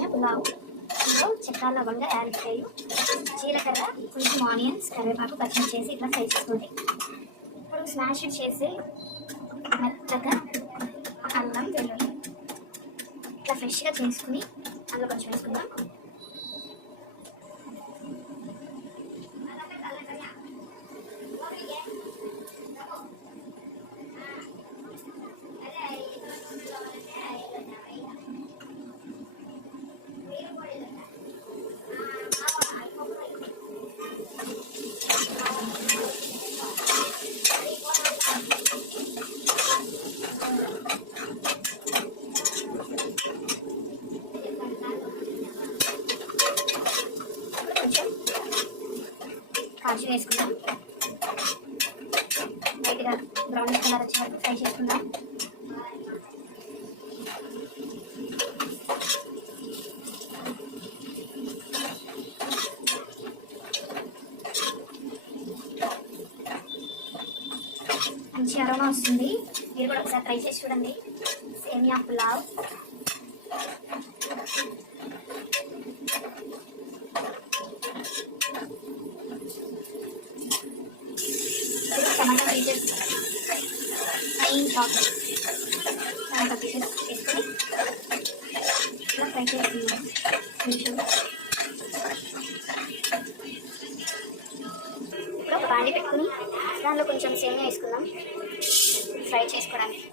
చేసుకునే పులావ్. ఇందులో చెక్క లవంగా యాలక్కాయలు జీలకర్ర కొంచెం ఆనియన్స్ కరివేపాకు పచ్చిమిర్చి చేసి ఇట్లా ఫ్రై చేసుకోండి. ఇప్పుడు స్మాష్ చేసి మెత్తగా అల్లం వెల్లుల్లి ఇట్లా ఫ్రెష్గా చేసుకుని అందులో కొంచెం వేసుకుందాం. కాజు వేసుకుందాం. లైట్గా బ్రౌన్ కలర్ వచ్చే వరకు ఫ్రై చేసుకుందాం. మంచి అరోమా వస్తుంది. మీరు కూడా ఒకసారి ట్రై చేసి చూడండి. సేమియా పులావ్. టమాటా పీసెస్ ఫైన్ చాప్ టమాటా పీసెస్ వేసుకొని ఇలా ఫ్రై చేసుకున్నాం. ఇప్పుడు ఒక బాండి పెట్టుకుని దానిలో కొంచెం సేమియా వేసుకుందాం ఫ్రై చేసుకోవడానికి.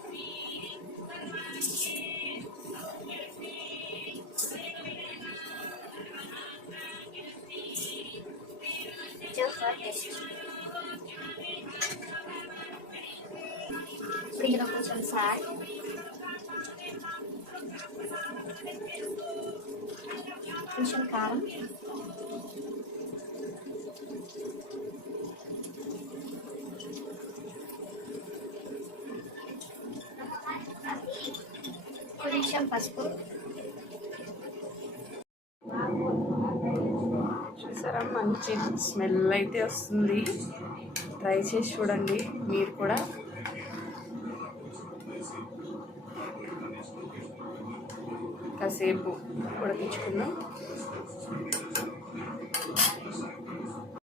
ఇప్పుడు ఇందులో కొంచెం సాల్ట్, కొంచెం కారం, కొంచెం పసుపు. చూసారా మంచి స్మెల్ అయితే వస్తుంది. ట్రై చేసి చూడండి మీరు కూడా. కాసేపు ఉడికించుకుందాం.